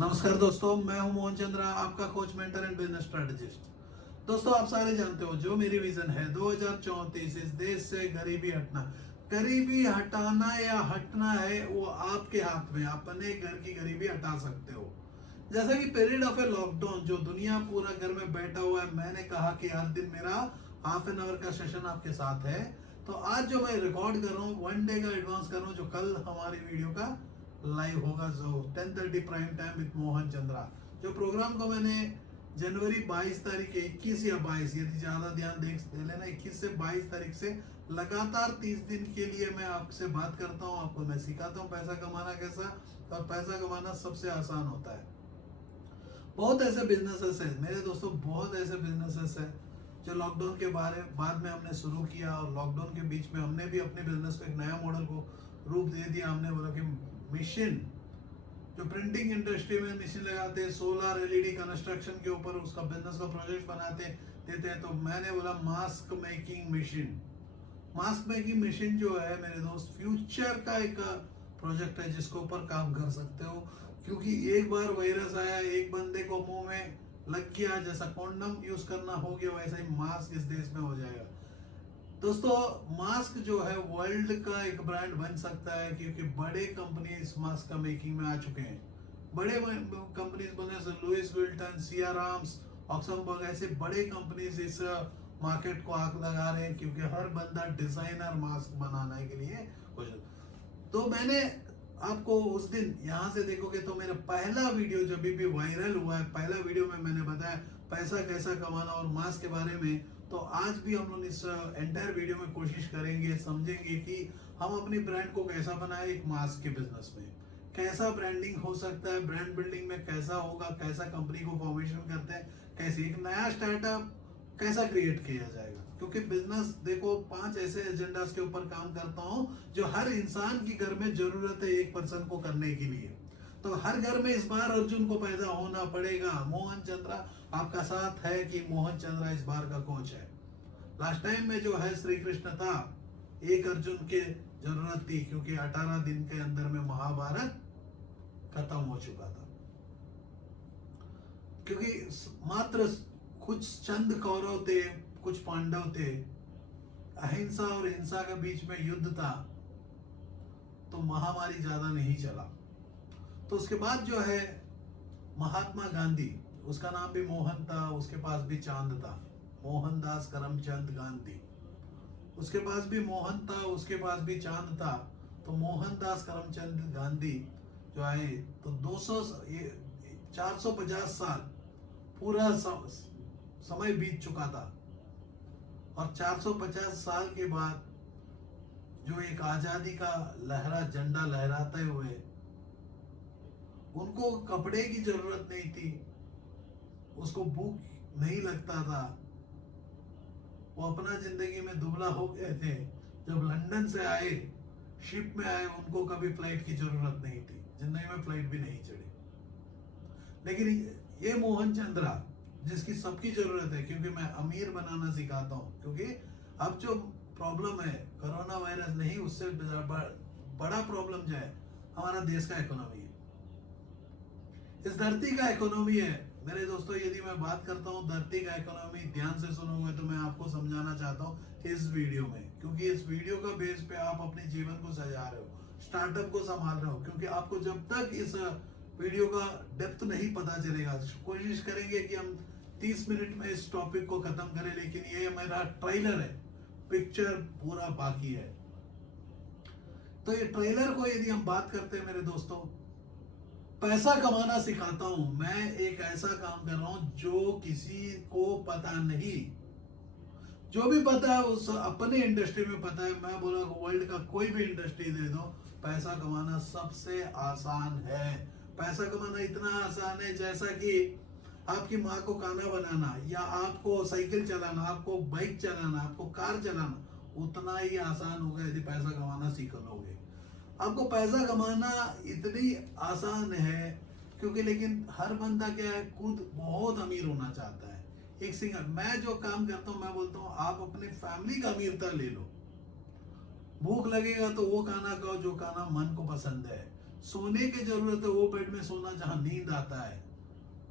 नमस्कार दोस्तों, मैं हूं मोहन चंद्रा, आपका coach, mentor and business strategist. दोस्तों, आप सारे जानते हो जो मेरी विजन है 2034, इस देश से गरीबी हटना। गरीबी हटाना या हटना है वो आपके हाथ में। आप अपने घर की गरीबी हटा सकते हो। जैसा कि पीरियड ऑफ ए लॉकडाउन, जो दुनिया पूरा घर में बैठा हुआ है, मैंने कहा कि हर दिन मेरा हाफ एन आवर का सेशन आपके साथ है। तो आज जो मैं रिकॉर्ड कर रहा हूँ, 1 डे का एडवांस कर रहा हूँ, जो कल हमारी वीडियो का लाइव होगा, जो 10:30 prime time with Mohan Chandra. जो प्रोग्राम को मैंने जनवरी 22 तारीख, 21 या 22, यदि ज्यादा ध्यान दे लेना, 21 से 22 तारीख से लगातार 30 दिन के लिए मैं आपसे बात करता हूँ। आपको मैं सिखाता हूँ पैसा कमाना कैसा, और पैसा कमाना सबसे आसान होता है। बहुत ऐसे बिजनेसेस है मेरे दोस्तों, बहुत ऐसे बिजनेसेस है जो लॉकडाउन के बाद में हमने शुरू किया, और लॉकडाउन के बीच में हमने भी अपने बिजनेस को एक नया मॉडल को रूप दे दिया। हमने बोला कि मशीन, जो प्रिंटिंग इंडस्ट्री में मशीन लगाते हैं, सोलर एलईडी कंस्ट्रक्शन के ऊपर उसका बिजनेस का प्रोजेक्ट बनाते देते हैं, तो मैंने बोला mask making machine. Mask making machine जो है मेरे दोस्त, फ्यूचर का एक प्रोजेक्ट है जिसके ऊपर काम कर सकते हो। क्योंकि एक बार वायरस आया, एक बंदे को मुंह में लग गया, जैसा कॉन्डम यूज करना हो गया, वैसा ही मास्क इस देश में हो जाएगा। दोस्तों, मास्क जो है वर्ल्ड का एक ब्रांड बन सकता है, क्योंकि बड़े कंपनी इस मास्क का मेकिंग में आ चुके हैं। बड़े कंपनीज बने से Louis Vuitton, Siyaram's, Oxford, ऐसे बड़े कंपनीज इस मार्केट को आग लगा रहे हैं, क्योंकि हर बंदा डिजाइनर मास्क बनाने के लिए कोशिश। तो मैंने आपको उस दिन यहाँ से देखोगे तो मेरा पहला वीडियो जब भी वायरल हुआ है, पहला वीडियो में मैंने बताया पैसा कैसा कमाना और मास्क के बारे में। तो आज भी हम लोग इस एंटायर वीडियो में कोशिश करेंगे, समझेंगे कि हम अपनी ब्रांड को कैसा बनाए एक मास्क के बिजनेस में, कैसा ब्रांडिंग हो सकता है, ब्रांड बिल्डिंग में कैसा होगा, कैसा कंपनी को फॉर्मेशन करते हैं, कैसे एक नया स्टार्टअप कैसा क्रिएट किया जाएगा। क्योंकि बिजनेस देखो, 5 ऐसे एजेंडास के ऊपर काम करता हूं जो हर इंसान की घर में जरूरत है एक पर्सन को करने के लिए। तो हर घर में इस बार अर्जुन को पैदा होना पड़ेगा। मोहन चंद्रा आपका साथ है कि मोहन चंद्रा इस बार का कोच है। लास्ट टाइम में जो है श्री कृष्ण था, एक अर्जुन के जरूरत थी, क्योंकि 18 दिन के अंदर में महाभारत खत्म हो चुका था। क्योंकि मात्र कुछ चंद कौरव थे, कुछ पांडव थे, अहिंसा और हिंसा के बीच में युद्ध था, तो महामारी ज्यादा नहीं चला। तो उसके बाद जो है महात्मा गांधी, उसका नाम भी मोहन था, उसके पास भी चांद था, मोहनदास करमचंद गांधी। उसके पास भी मोहन था, उसके पास भी चांद था। तो मोहनदास करमचंद गांधी जो आए, तो 450 साल पूरा समय बीत चुका था, और 450 साल के बाद जो एक आजादी का लहरा झंडा लहराते हुए, उनको कपड़े की जरूरत नहीं थी, उसको भूख नहीं लगता था, वो अपना जिंदगी में दुबला हो गए थे। जब लंदन से आए, शिप में आए, उनको कभी फ्लाइट की जरूरत नहीं थी, जिंदगी में फ्लाइट भी नहीं चढ़े। लेकिन ये मोहन चंद्रा, जिसकी सबकी जरूरत है, क्योंकि मैं अमीर बनाना सिखाता हूं। क्योंकि अब जो प्रॉब्लम है कोरोना वायरस नहीं, उससे बड़ा प्रॉब्लम जो है हमारा देश का इकोनॉमी है, इस धरती का इकोनॉमी है। मेरे दोस्तों, यदि मैं बात करता हूँ धरती का इकोनॉमी, ध्यान से सुनोगे तो मैं आपको समझाना चाहता हूँ इस वीडियो में, क्योंकि इस वीडियो का बेस पे आप अपने जीवन को सजा रहे हो, स्टार्टअप को संभाल रहे हो। क्योंकि आपको जब तक इस वीडियो का डेप्थ नहीं पता चलेगा, कोशिश करेंगे कि हम 30 मिनट में इस टॉपिक को खत्म करें, लेकिन ये मेरा ट्रेलर है, पिक्चर पूरा बाकी है। तो ये ट्रेलर को यदि हम बात करते हैं मेरे दोस्तों, पैसा कमाना सिखाता हूं मैं। एक ऐसा काम कर रहा हूं जो किसी को पता नहीं, जो भी पता है उस अपने इंडस्ट्री में पता है। मैं बोला वर्ल्ड का कोई भी इंडस्ट्री दे दो, पैसा कमाना सबसे आसान है। पैसा कमाना इतना आसान है जैसा कि आपकी माँ को खाना बनाना, या आपको साइकिल चलाना, आपको बाइक चलाना, आपको कार चलाना, उतना ही आसान होगा यदि पैसा कमाना सीख लोगे। आपको पैसा कमाना इतनी आसान है, क्योंकि लेकिन हर बंदा क्या है, खुद बहुत अमीर होना चाहता है। एक सिंगल, मैं जो काम करता हूं, मैं बोलता हूं आप अपनी फैमिली का अमीरता ले लो। भूख लगेगा तो वो खाना खाओ जो खाना मन को पसंद है। सोने की जरूरत है वो बेड में सोना जहां नींद आता है।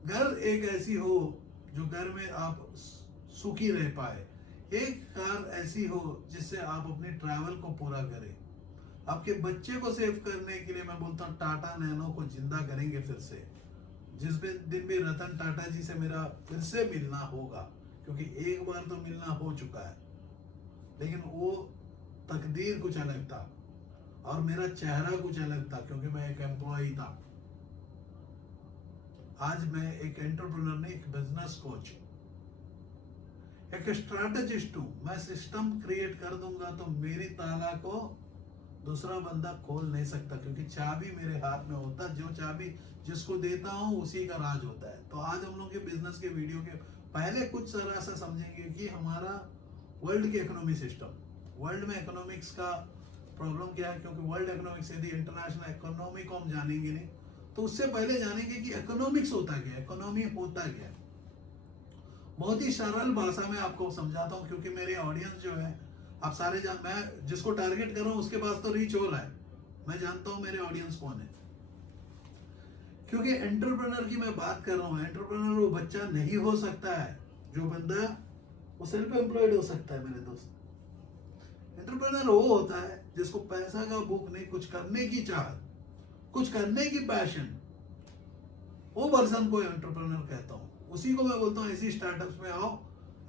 घर एक ऐसी हो जो घर में आप सुखी रह पाए। एक कार ऐसी हो जिससे आप अपनी ट्रैवल को पूरा करें। आपके बच्चे को सेव करने के लिए मैं बोलता हूँ टाटा नैनो को जिंदा करेंगे फिर से। जिस दिन भी रतन टाटा जी से मेरा फिर से मिलना होगा, क्योंकि एक बार तो मिलना हो चुका है, लेकिन वो तकदीर कुछ अलग था और मेरा चेहरा कुछ अलग था, क्योंकि मैं एक एम्प्लॉय था। आज मैं एक एंटरप्रेन्योर नहीं, एक बिजनेस कोच, एक स्ट्रैटेजिस्ट हूं। मैं सिस्टम क्रिएट कर दूंगा तो मेरी ताला को दूसरा बंदा खोल नहीं सकता, क्योंकि चाबी मेरे हाथ में होता है। जो चाबी जिसको देता हूं उसी का राज होता है। तो आज हम लोग के बिजनेस के वीडियो के पहले कुछ तरह से समझेंगे कि हमारा वर्ल्ड के इकोनॉमी सिस्टम, वर्ल्ड में इकोनॉमिक्स का प्रॉब्लम क्या है। क्योंकि वर्ल्ड इकोनॉमिक्स यदि इंटरनेशनल इकोनॉमी को हम जानेंगे नहीं, तो उससे पहले जानेंगे कि इकोनॉमिक्स होता क्या, इकोनॉमी होता क्या। बहुत ही सरल भाषा में आपको समझाता हूँ, क्योंकि मेरे ऑडियंस जो है आप सारे मैं जिसको टारगेट कर रहा हूँ उसके पास तो रीच हो रहा है। मैं जानता हूँ मेरे ऑडियंस कौन है, क्योंकि एंटरप्रेन्योर की मैं बात कर रहा हूँ। एंटरप्रेन्योर वो बच्चा नहीं हो सकता है जो बंदा वो सेल्फ एम्प्लॉयड हो सकता है मेरे दोस्त। एंटरप्रेन्योर वो होता है जिसको पैसा का भूख नहीं, कुछ करने की चाहत, कुछ करने की पैशन, वो पर्सन को एंटरप्रेन्योर कहता हूँ। उसी को मैं बोलता हूँ ऐसी स्टार्टअप्स में आओ।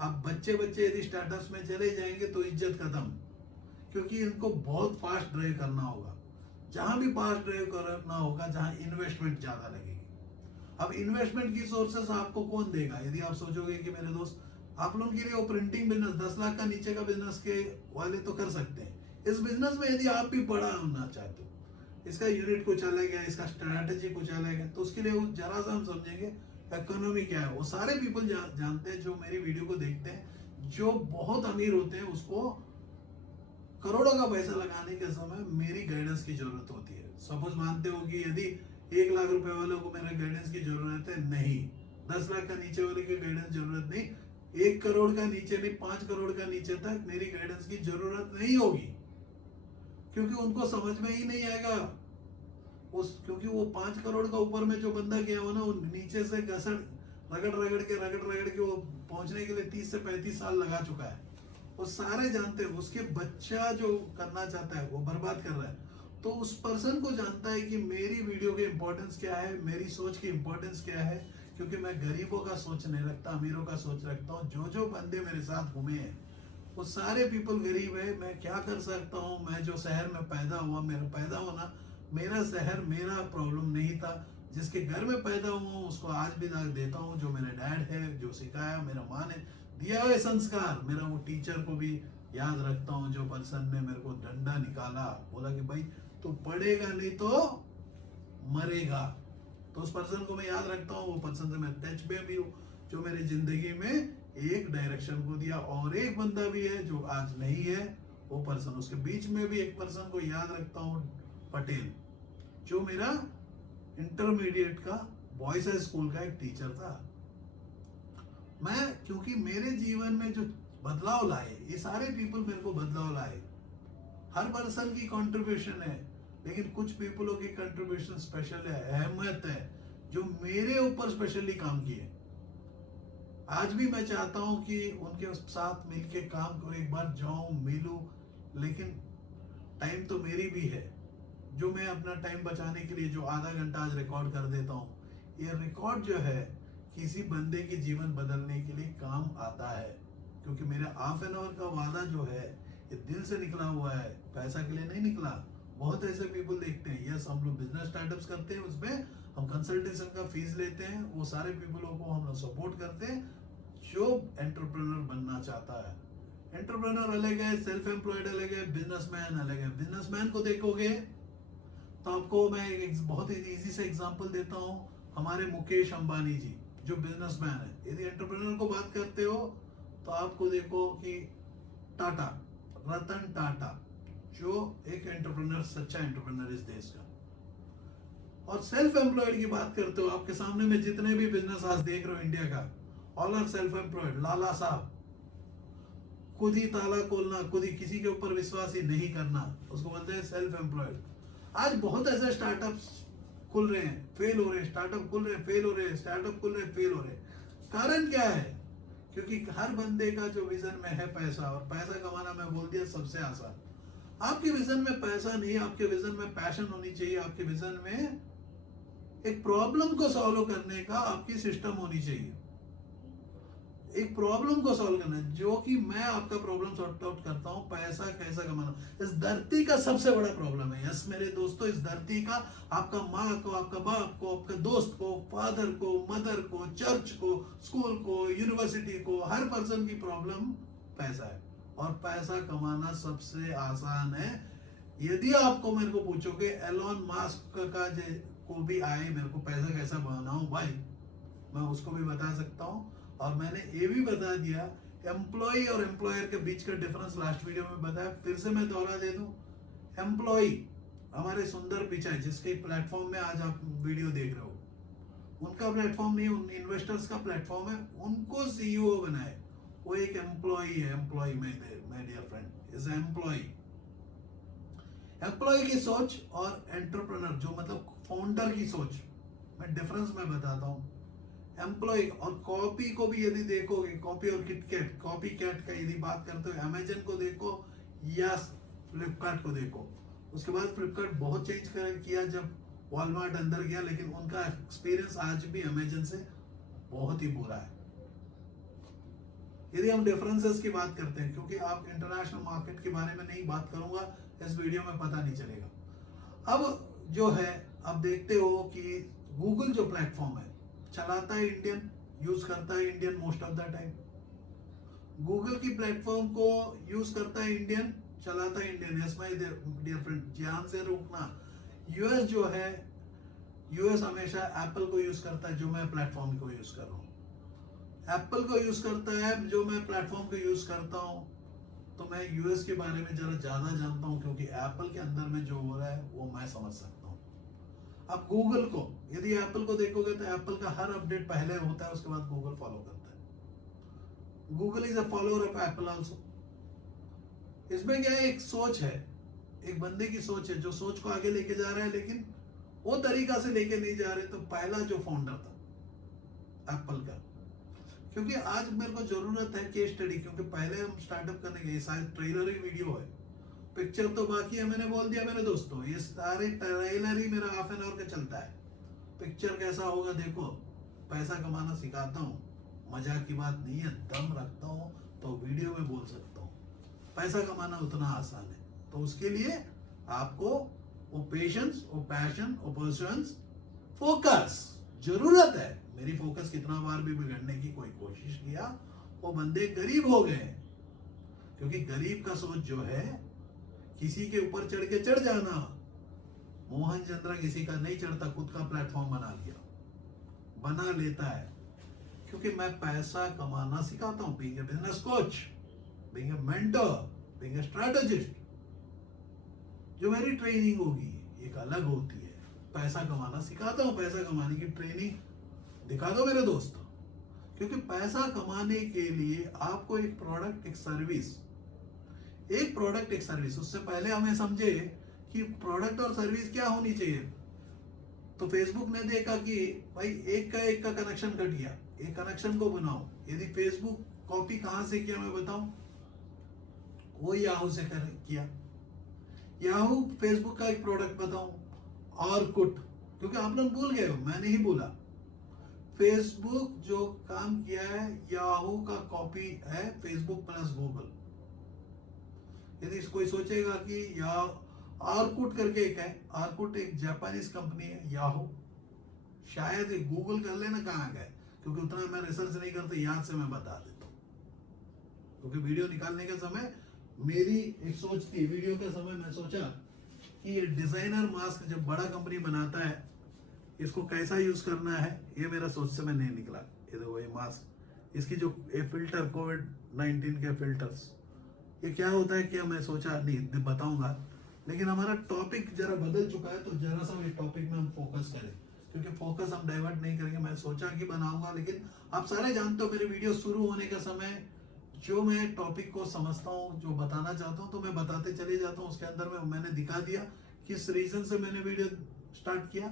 आप बच्चे यदि स्टार्टअप्स में चले जाएंगे तो इज्जत खत्म, क्योंकि इनको बहुत फास्ट ड्राइव करना होगा। जहां भी फास्ट ड्राइव करना होगा जहां इन्वेस्टमेंट ज्यादा लगेगी। अब इन्वेस्टमेंट की सोर्सेस आपको कौन देगा? यदि आप सोचोगे कि मेरे दोस्त आप लोगों के लिए वो प्रिंटिंग बिजनेस 10 लाख का नीचे का बिजनेस के वाले तो कर सकते हैं। इस बिजनेस में यदि आप भी बड़ा होना चाहते हो, इसका यूनिट कुछ अलग है, इसका स्ट्रैटेजी कुछ अलग है, तो उसके लिए वो जरा सा हम समझेंगे इकोनॉमी क्या है। वो सारे पीपल जानते हैं जो मेरी वीडियो को देखते हैं। जो बहुत अमीर होते हैं उसको करोड़ों का पैसा लगाने के समय मेरी गाइडेंस की जरूरत होती है। सपोज मानते हो कि यदि 1 लाख रुपए वालों को मेरे गाइडेंस की जरूरत है, नहीं 10 लाख का नीचे वाले की गाइडेंस जरूरत नहीं, 1 करोड़ का नीचे नहीं, 5 करोड़ का नीचे तक मेरी गाइडेंस की जरूरत नहीं होगी, क्योंकि उनको समझ में ही नहीं आएगा क्योंकि वो 5 करोड़ का ऊपर में जो बंदा गया हो ना, वो नीचे से रगड़ के वो पहुंचने के लिए 30 से 35 साल लगा चुका है। वो सारे जानते हैं। उसके बच्चा जो करना चाहता है वो बर्बाद कर रहा है। तो उस पर्सन को जानता है कि मेरी वीडियो की इंपॉर्टेंस क्या है, मेरी सोच की इंपॉर्टेंस क्या है, क्योंकि मैं गरीबों का सोच नहीं रखता, अमीरों का सोच रखता हूँ। जो बंदे मेरे साथ घूमे हैं वो सारे पीपल गरीब है। मैं क्या कर सकता हूँ? मैं जो शहर में पैदा हुआ, मेरा पैदा होना, मेरा शहर मेरा प्रॉब्लम नहीं था। जिसके घर में पैदा हुआ उसको आज भी दाग देता हूँ। जो मेरा डैड है, जो सिखाया, मेरा माँ ने दिया हुए संस्कार, मेरा वो टीचर को भी याद रखता हूँ। जो पर्सन ने मेरे को डंडा निकाला, बोला कि भाई तू पढ़ेगा नहीं तो मरेगा, तो उस पर्सन को मैं याद रखता हूँ। वो पर्सन से मैं टच में भी हूँ, जो मेरी जिंदगी में एक डायरेक्शन को दिया। और एक बंदा भी है जो आज नहीं है, वो पर्सन, उसके बीच में भी एक पर्सन को याद रखता हूँ, पटेल, जो मेरा इंटरमीडिएट का बॉयज हाई स्कूल का एक टीचर था। मैं क्योंकि मेरे जीवन में जो बदलाव लाए, ये सारे पीपल मेरे को बदलाव लाए। हर पर्सन की कंट्रीब्यूशन है, लेकिन कुछ पीपलों की कंट्रीब्यूशन स्पेशल है, अहमियत है, जो मेरे ऊपर स्पेशली काम किए। आज भी मैं चाहता हूं कि उनके साथ मिलके काम करूं, एक बार जाऊं, मिलूं, लेकिन टाइम तो मेरी भी है। जो मैं अपना टाइम बचाने के लिए जो आधा घंटा आज रिकॉर्ड कर देता हूँ, ये रिकॉर्ड जो है किसी बंदे के जीवन बदलने के लिए काम आता है। क्योंकि मेरा हाफ एन आवर का वादा जो है ये दिल से निकला हुआ है, पैसा के लिए नहीं निकला। बहुत ऐसे पीपल देखते हैं, यस हम लोग बिजनेस स्टार्टअप्स करते हैं, उसमें हम कंसल्टेशन का फीस लेते हैं, वो सारे पीपलों को हम लोग सपोर्ट करते हैं जो एंटरप्रेन्योर बनना चाहता है। एंटरप्रेन्योर अलग है, सेल्फ एम्प्लॉयड अलग है, बिजनेसमैन अलग है। बिजनेसमैन को देखोगे तो आपको मैं एक बहुत ही इजी से एग्जांपल देता हूँ। हमारे मुकेश अंबानी जी जो बिजनेसमैन है, यदि एंटरप्रेन्योर को बात करते हो तो आपको देखो कि टाटा, रतन टाटा, जो एक एंटरप्रेन्योर, सच्चा एंटरप्रेन्योर इस देश का। और सेल्फ एम्प्लॉयड की बात करते हो, आपके सामने में जितने भी बिजनेस आज देख रहे हो इंडिया का, ऑल आर सेल्फ एम्प्लॉयड। लाला साहब, खुद ही ताला खोलना, खुद ही किसी के ऊपर विश्वास ही नहीं करना, उसको बोलते हैं सेल्फ एम्प्लॉयड। आज बहुत ऐसे स्टार्टअप्स खुल रहे हैं, फेल हो रहे हैं, स्टार्टअप खुल रहे हैं, फेल हो रहे हैं, स्टार्टअप खुल रहे हैं, फेल हो रहे हैं। कारण क्या है? क्योंकि हर बंदे का जो विजन में है पैसा, और पैसा कमाना मैं बोल दिया सबसे आसान। आपके विजन में पैसा नहीं, आपके विजन में पैशन होनी चाहिए। आपके विजन में एक प्रॉब्लम को सॉल्व करने का आपकी सिस्टम होनी चाहिए। एक प्रॉब्लम को सॉल्व करना है, जो कि मैं आपका प्रॉब्लम सॉर्ट आउट करता हूं, पैसा कैसा कमाना। इस धरती का सबसे बड़ा प्रॉब्लम है, यस मेरे दोस्तों, इस धरती का, आपका माँ को, आपका बाप को, आपके दोस्त को, फादर को, मदर को, चर्च को, स्कूल को, यूनिवर्सिटी को, हर पर्सन की प्रॉब्लम पैसा है। और पैसा कमाना सबसे आसान है। यदि आपको मेरे को पूछोगे एलोन मास्क का को भी आए मेरे को पैसा कैसा बनाऊं भाई, मैं उसको भी बता सकता हूं। और मैंने ये भी बता दिया एम्प्लॉय और एम्प्लॉयर के बीच का डिफरेंस लास्ट वीडियो में बताया, फिर से मैं दोहरा दे दूं। एम्प्लॉय हमारे सुंदर पिचाई, जिसके प्लेटफॉर्म में आज आप वीडियो देख रहे हो, उनका प्लेटफॉर्म नहीं, उन इन्वेस्टर्स का प्लेटफॉर्म है, उनको सीईओ बनाए, वो एक एम्प्लॉय है। Employ my dear friend is employ. Employ की सोच और एंटरप्रेन्योर जो मतलब फाउंडर की सोच में डिफरेंस मैं बताता हूं। एम्प्लॉय और कॉपी को भी यदि देखोगे, कॉपी और किटकैट, कॉपी कैट का यदि बात करते हो, अमेजन को देखो या फ्लिपकार्ट को देखो। उसके बाद फ्लिपकार्ट बहुत चेंज किया जब वॉलमार्ट अंदर गया, लेकिन उनका एक्सपीरियंस आज भी अमेजन से बहुत ही बुरा है। यदि हम डिफरेंसेस की बात करते हैं, क्योंकि आप इंटरनेशनल मार्केट के बारे में नहीं बात करूंगा, इस वीडियो में पता नहीं चलेगा। अब जो है, अब देखते हो कि गूगल जो प्लेटफॉर्म है, चलाता है इंडियन, यूज करता है Indian most of the time. Google की प्लेटफॉर्म को यूज करता है इंडियन, चलाता है Indian. Yes my dear friend, ध्यान से रोकना। यूएस जो है, यूएस हमेशा एप्पल को यूज करता है, जो मैं प्लेटफॉर्म को यूज कर रहा हूँ। एप्पल को यूज करता है, जो मैं प्लेटफॉर्म को यूज करता हूँ। तो मैं यूएस के बारे में जरा ज्यादा जानता हूँ, क्योंकि एप्पल के अंदर में जो हो रहा है वो मैं समझ सकता हूँ। अब गूगल को, यदि एप्पल को देखोगे तो एप्पल का हर अपडेट पहले होता है, उसके बाद गूगल फॉलो करता है। Google is a follower of Apple also. इसमें क्या है, एक सोच है, एक बंदे की सोच है, जो सोच को आगे लेके जा रहा है, लेकिन वो तरीका से लेके नहीं जा रहे। तो पहला जो फाउंडर था एप्पल का, क्योंकि आज मेरे को जरूरत है केस स्टडी, क्योंकि पहले हम स्टार्टअप करने गए, शायद ट्रेलर ही वीडियो है, पिक्चर तो बाकी है। मैंने बोल दिया मेरे दोस्तों, ये सारे ट्रेलर ही मेरा हाफ एन आवर का चलता है। पिक्चर कैसा होगा देखो। पैसा कमाना सिखाता हूँ, मजाक की बात नहीं है, दम रखता हूँ तो वीडियो में बोल सकता हूँ। पैसा कमाना उतना आसान है, तो उसके लिए आपको वो पेशेंस, वो पैशन, वो पर्सिस्टेंस, फोकस जरूरत है। मेरी फोकस कितना बार भी बिगड़ने की कोई कोशिश किया, वो बंदे गरीब हो गए। क्योंकि गरीब का सोच जो है, किसी के ऊपर चढ़ के चढ़ जाना। मोहन चंद्रा किसी का नहीं चढ़ता, खुद का प्लेटफॉर्म बना लिया, बना लेता है। क्योंकि मैं पैसा कमाना सिखाता हूं, being a business coach, being a mentor, being a strategist. जो मेरी ट्रेनिंग होगी एक अलग होती है। पैसा कमाना सिखाता हूं, पैसा कमाने की ट्रेनिंग दिखा दो मेरे दोस्त। क्योंकि पैसा कमाने के लिए आपको एक प्रोडक्ट, एक सर्विस, एक प्रोडक्ट एक सर्विस, उससे पहले हमें समझे कि प्रोडक्ट और सर्विस क्या होनी चाहिए। तो फेसबुक ने देखा कि भाई एक का कनेक्शन कट गया, एक कनेक्शन को बनाओ। यदि फेसबुक कॉपी कहां से किया मैं बताऊं, वो याहू से किया। याहू फेसबुक का एक प्रोडक्ट बताऊं, ऑरकुट, क्योंकि आप लोग भूल गए हो, मैंने ही बोला। फेसबुक जो काम किया है, याहू का कॉपी है फेसबुक प्लस गूगल। यदि कोई सोचेगा कि या ऑरकुट करके एक है, ऑरकुट एक जापानीज कंपनी है, याहू शायद गूगल कर लेना कहाँ गए, क्योंकि उतना मैं रिसर्च नहीं करता, याद से मैं बता देता हूँ। क्योंकि वीडियो निकालने के समय मेरी एक सोच थी, वीडियो के समय मैं सोचा कि ये डिजाइनर मास्क जब बड़ा कंपनी बनाता है, इसको कैसा यूज करना है, ये मेरा सोच से मैं नहीं निकला। ये देखो ये मास्क, इसकी जो ये फिल्टर, कोविड-19 के फिल्टर्स, ये क्या होता है, क्या मैं सोचा नहीं बताऊंगा। लेकिन हमारा टॉपिक जरा बदल चुका है, तो जरा सा ये टॉपिक में हम फोकस करें, क्योंकि फोकस हम डाइवर्ट नहीं करेंगे। मैं सोचा कि बनाऊंगा, लेकिन आप सारे जानते हो मेरे वीडियो शुरू होने का समय जो मैं टॉपिक को समझता हूँ, जो बताना चाहता हूँ, तो मैं बताते चले जाता हूँ। उसके अंदर में मैंने दिखा दिया किस रीजन से मैंने वीडियो स्टार्ट किया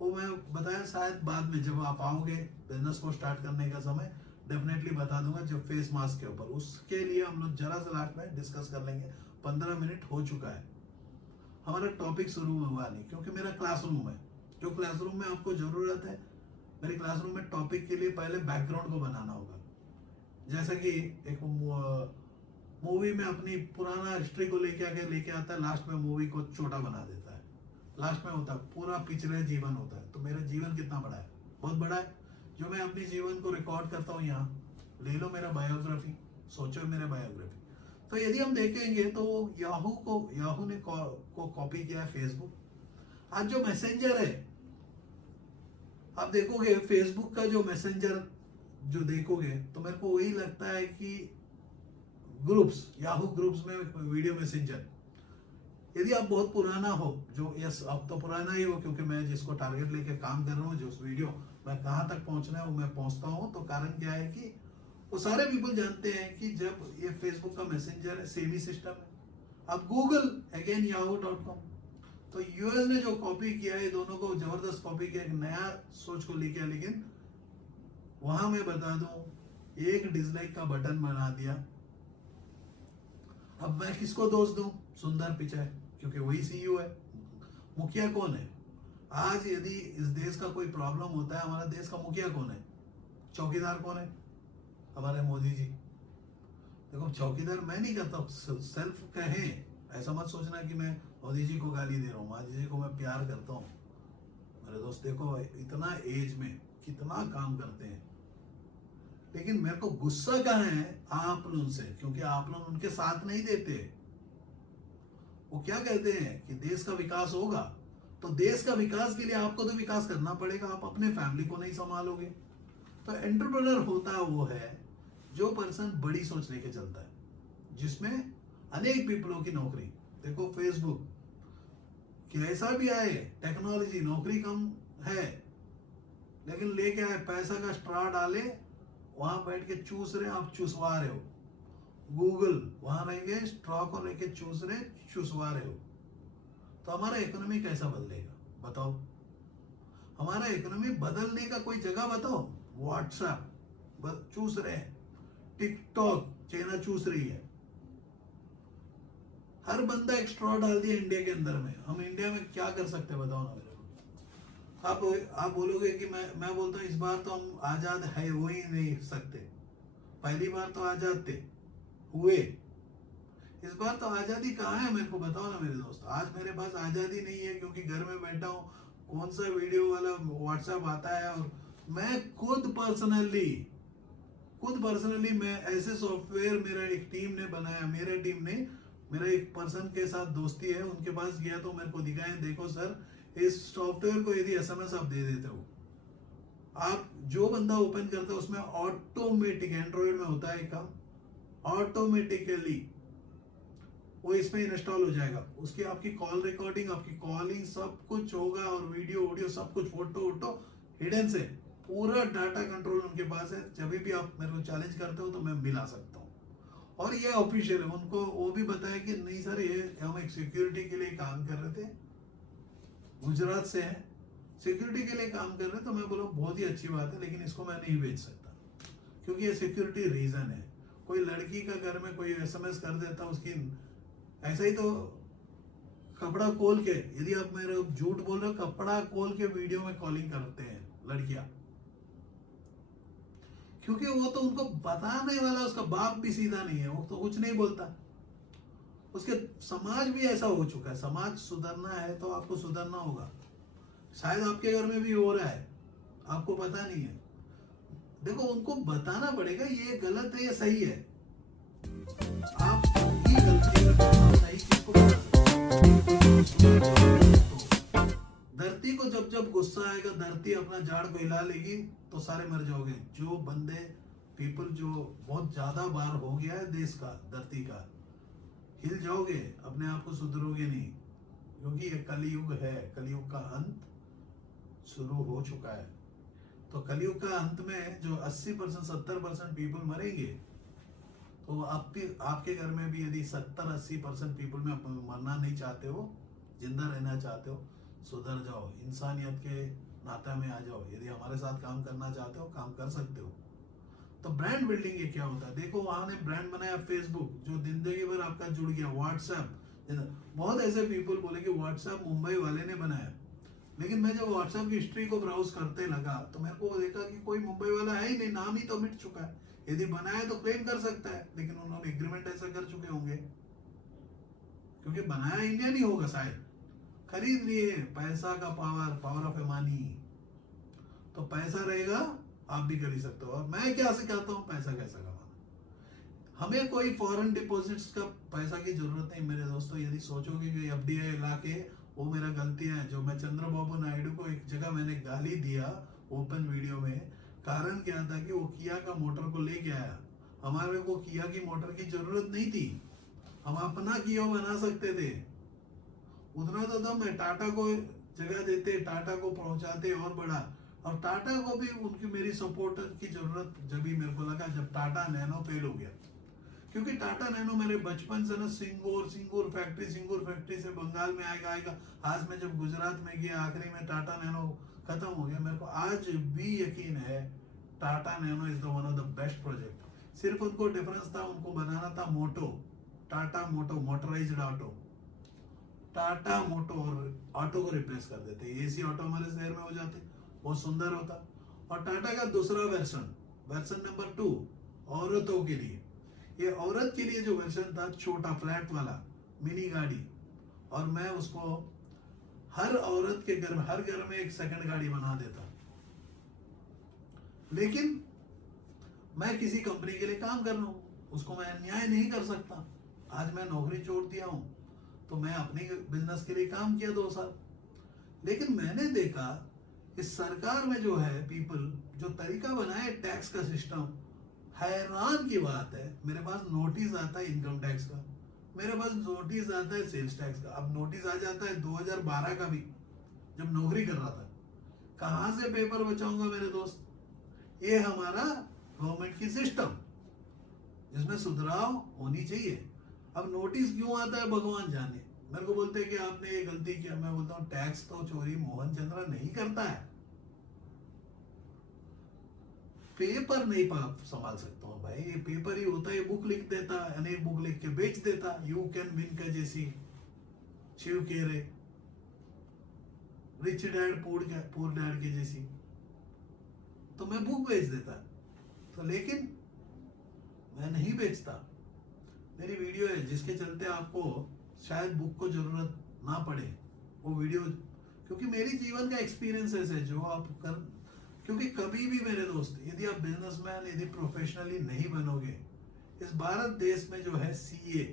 वो मैं बताया, शायद बाद में जब आप आओगे बिजनेस को स्टार्ट करने का समय डेफिनेटली बता दूंगा, जब फेस मास्क के ऊपर। उसके लिए हम लोग जरा सा लास्ट में डिस्कस कर लेंगे। 15 मिनट हो चुका है, हमारा टॉपिक शुरू हुआ नहीं, क्योंकि मेरा क्लासरूम है। जो क्लासरूम में आपको जरूरत है, मेरे क्लासरूम में टॉपिक के लिए पहले बैकग्राउंड को बनाना होगा। जैसा कि एक मूवी में अपनी पुराना हिस्ट्री को लेके आता है, लास्ट में मूवी को छोटा बना देता है। लास्ट में होता है पूरा पिछले जीवन होता है। तो मेरा जीवन कितना बड़ा है, बहुत बड़ा है, जो मैं अपने जीवन को रिकॉर्ड करता हूँ यहाँ। ले लो मेरा बायोग्राफी, सोचो मेरा बायोग्राफी। तो यदि हम देखेंगे तो याहू ने कॉपी किया है फेसबुक। आज जो मैसेंजर है, आप देखोगे फेसबुक का जो मैसेंजर जो देखोगे तो मेरे को वही लगता है कि ग्रुप्स, याहू ग्रुप्स में वीडियो मैसेंजर। यदि आप बहुत पुराना हो, जो यस अब तो पुराना ही हो, क्योंकि मैं जिसको टारगेट लेके काम कर रहा हूँ, जो उस वीडियो मैं कहाँ तक पहुँचना है वो मैं पहुँचता हूँ। तो कारण क्या है कि वो सारे पीपल जानते हैं कि जब ये फेसबुक का मैसेंजर है, सेम ही सिस्टम है। अब गूगल अगेन yahoo.com, तो यूएस ने जो कॉपी किया है, दोनों को जबरदस्त कॉपी किया, एक नया सोच को लेके। लेकिन वहां मैं बता दूं, एक डिसलाइक का बटन बना दिया। अब मैं किसको दोष दूं? सुंदर पिचाई, क्योंकि वही सीईओ है। मुखिया कौन है आज? यदि इस देश का कोई प्रॉब्लम होता है, हमारा देश का मुखिया कौन है? चौकीदार कौन है? हमारे मोदी जी। देखो चौकीदार मैं नहीं करता, सेल्फ कहें, ऐसा मत सोचना कि मैं मोदी जी को गाली दे रहा हूँ। मोदी जी को मैं प्यार करता हूँ। मेरे दोस्त देखो इतना एज में कितना काम करते हैं, लेकिन मेरे को गुस्सा कहाँ है? आप लोगों से, क्योंकि आप लोग उनके साथ नहीं देते। वो क्या कहते हैं कि देश का विकास होगा, तो देश का विकास के लिए आपको तो विकास करना पड़ेगा। आप अपने फैमिली को नहीं संभालोगे। तो एंटरप्रेन्योर होता है वो है जो पर्सन बड़ी सोच लेके चलता है, जिसमें अनेक पीपलों की नौकरी। देखो फेसबुक कैसा भी आए, टेक्नोलॉजी, नौकरी कम है, लेकिन लेके आए, पैसा का स्ट्रा डाले, वहां बैठ के चूस रहे, आप चूसवा रहे हो। गूगल वहां रहेंगे, स्ट्रॉ को लेके चूस रहे, चूसवा रहे हो। तो हमारा इकोनॉमी कैसा बदलेगा बताओ? हमारा इकोनॉमी बदलने का कोई जगह बताओ। व्हाट्सएप चूस रहे हैं, टिकटॉक चाइना चूस रही है, हर बंदा एक स्ट्रॉ डाल दिया इंडिया के अंदर में। हम इंडिया में क्या कर सकते हैं बताओ ना मेरे को। आप बोलोगे कि मैं बोलता हूँ इस बार तो हम आजाद है हो ही नहीं सकते। पहली बार तो आजाद थे, हुए। इस बार तो आजादी कहाँ है मेरे को बताओ ना मेरे दोस्त। आज मेरे पास आजादी नहीं है, क्योंकि घर में बैठा हूँ, कौन सा वीडियो वाला व्हाट्सएप आता है। और मैं खुद पर्सनली मैं ऐसे सॉफ्टवेयर, मेरा एक टीम ने बनाया, मेरा एक पर्सन के साथ दोस्ती है, उनके पास गया तो मेरे को दिखाया, देखो सर इस सॉफ्टवेयर को यदि एसएमएस आप दे देते हो, आप जो बंदा ओपन करता है उसमें ऑटोमेटिक, एंड्रॉइड में होता है काम, ऑटोमेटिकली वो इसमें इंस्टॉल हो जाएगा। उसकी आपकी कॉल रिकॉर्डिंग, आपकी कॉलिंग सब कुछ होगा, और वीडियो सब कुछ, फोटो हिडन से पूरा डाटा कंट्रोल उनके पास है। जब भी आप मेरे को चैलेंज करते हो तो मैं मिला सकता हूँ। और ये ऑफिशियल है, उनको वो भी बताया कि नहीं सर, ये हम एक सिक्योरिटी के लिए काम कर रहे थे, गुजरात से है, सिक्योरिटी के लिए काम कर रहे हैं। तो मैं बोला बहुत ही अच्छी बात है, लेकिन इसको मैं नहीं बेच सकता, क्योंकि ये सिक्योरिटी रीजन है। कोई लड़की का घर में कोई एसएमएस कर देता, उसकी ऐसा ही तो कपड़ा खोल के, यदि आप मेरे झूठ बोल रहे हो, कपड़ा खोल के वीडियो में कॉलिंग करते हैं लड़कियां, क्योंकि वो तो उनको बताने वाला, उसका बाप भी सीधा नहीं है, वो तो कुछ नहीं बोलता। उसके समाज भी ऐसा हो चुका है। समाज सुधरना है तो आपको सुधरना होगा। शायद आपके घर में भी हो रहा है, आपको पता नहीं है। देखो उनको बताना पड़ेगा ये गलत है या सही है। आप ही गलती करते हो, सही किसको बता सकते हो? धरती को जब गुस्सा आएगा, धरती अपना झाड़ को हिला लेगी तो सारे मर जाओगे। जो बंदे पीपल जो बहुत ज्यादा बार हो गया है देश का, धरती का, हिल जाओगे, अपने आप को सुधरोगे नहीं, क्योंकि ये कलयुग है। कलयुग का अंत शुरू हो चुका है। तो कलयुग का अंत में जो 80% 70% पीपल मरेंगे, तो आपके घर में भी यदि 70-80% पीपल में मरना नहीं चाहते हो, जिंदा रहना चाहते हो सुधर जाओ, इंसानियत के नाते में आ जाओ। यदि हमारे साथ काम करना चाहते हो काम कर सकते हो। तो ब्रांड बिल्डिंग ये क्या होता है? देखो वहां ने ब्रांड बनाया फेसबुक, जो जिंदगी भर आपका जुड़ गया। व्हाट्सएप, बहुत ऐसे पीपल बोले कि व्हाट्सएप मुंबई वाले ने बनाया, लेकिन मैं जब व्हाट्सएप की हिस्ट्री को ब्राउज करते लगा तो मेरे को देखा कि कोई मुंबई वाला है ही नहीं, नाम ही तो मिट चुका है। यदि बनाया तो क्लेम कर सकता है, लेकिन उन्होंने एग्रीमेंट ऐसा कर चुके होंगे, क्योंकि बनाया इंडिया नहीं होगा शायद, खरीद लिए। पैसा का पावर, पावर ऑफ मनी। तो पैसा रहेगा आप भी कर ही सकते हो। और मैं क्या सिखाता हूँ, पैसा कैसा कमाना। हमें कोई फॉरेन डिपॉजिट्स का पैसा की जरूरत नहीं मेरे दोस्तों। यदि सोचोगे कि एफडीआई ला के, वो मेरा गलती है। जो मैं चंद्रबाबू नायडू को एक जगह मैंने गाली दिया ओपन वीडियो में, कारण क्या था कि वो किया का मोटर को लेके आया। हमारे को किया की मोटर की जरूरत नहीं थी, हम अपना किया बना सकते थे। उतना तो दम है, टाटा को जगह देते, टाटा को पहुंचाते और बड़ा। और टाटा को भी उनकी मेरी सपोर्ट की जरूरत जब भी मेरे को लगा जब टाटा नैनो फेल हो गया। क्योंकि टाटा नैनो मेरे बचपन से ना सिंगूर फैक्ट्री से बंगाल में आएगा। आज मैं जब गुजरात में गया, आखिरी में टाटा नैनो खत्म हो गया। मेरे को आज भी यकीन है Tata nano is the one of the best project. सिर्फ उनको डिफरेंस था, उनको बनाना था मोटो, टाटा मोटो, मोटराइज्ड ऑटो। टाटा मोटो और ऑटो को रिप्लेस कर देते, एसी ऑटो हमारे शहर में हो जाते, बहुत सुंदर होता। और टाटा का दूसरा वर्सन नंबर 2 औरतों के लिए। ये औरत के लिए जो वर्जन था, छोटा फ्लैट वाला मिनी गाड़ी, और मैं उसको हर औरत के घर, हर घर में एक सेकंड गाड़ी बना देता। लेकिन मैं किसी कंपनी के लिए काम कर रहा हूं, उसको मैं अन्याय नहीं कर सकता। आज मैं नौकरी छोड़ दिया हूं, तो मैं अपने बिजनेस के लिए काम किया 2 साल। लेकिन मैंने देखा कि सरकार में जो है पीपल, जो तरीका बनाए टैक्स का सिस्टम, हैरान की बात है। मेरे पास नोटिस आता है इनकम टैक्स का, मेरे पास नोटिस आता है सेल्स टैक्स का, अब नोटिस आ जाता है 2012 का भी, जब नौकरी कर रहा था। कहां से पेपर बचाऊंगा मेरे दोस्त? ये हमारा गवर्नमेंट की सिस्टम, जिसमें सुधराव होनी चाहिए। अब नोटिस क्यों आता है भगवान जाने। मेरे को बोलते हैं कि आपने ये गलती किया। मैं बोलता हूँ टैक्स तो चोरी मोहन चंद्रा नहीं करता है, पेपर नहीं संभाल सकता हूँ भाई। ये पेपर ही होता है, बुक लिख देता, अनेक बुक लिख के बेच देता। यू कैन विन का जैसी, शिव केरे, रिच डैड पुअर डैड की जैसी, तो मैं बुक बेच देता। तो लेकिन मैं नहीं बेचता। मेरी वीडियो है जिसके चलते आपको शायद बुक को जरूरत ना पड़े, वो वीडियो, क्योंकि मेरी जीवन का एक्सपीरियंस ऐसे जो आप कर। क्योंकि कभी भी मेरे दोस्त, यदि आप बिजनेसमैन, यदि प्रोफेशनली नहीं बनोगे, इस भारत देश में जो है सीए,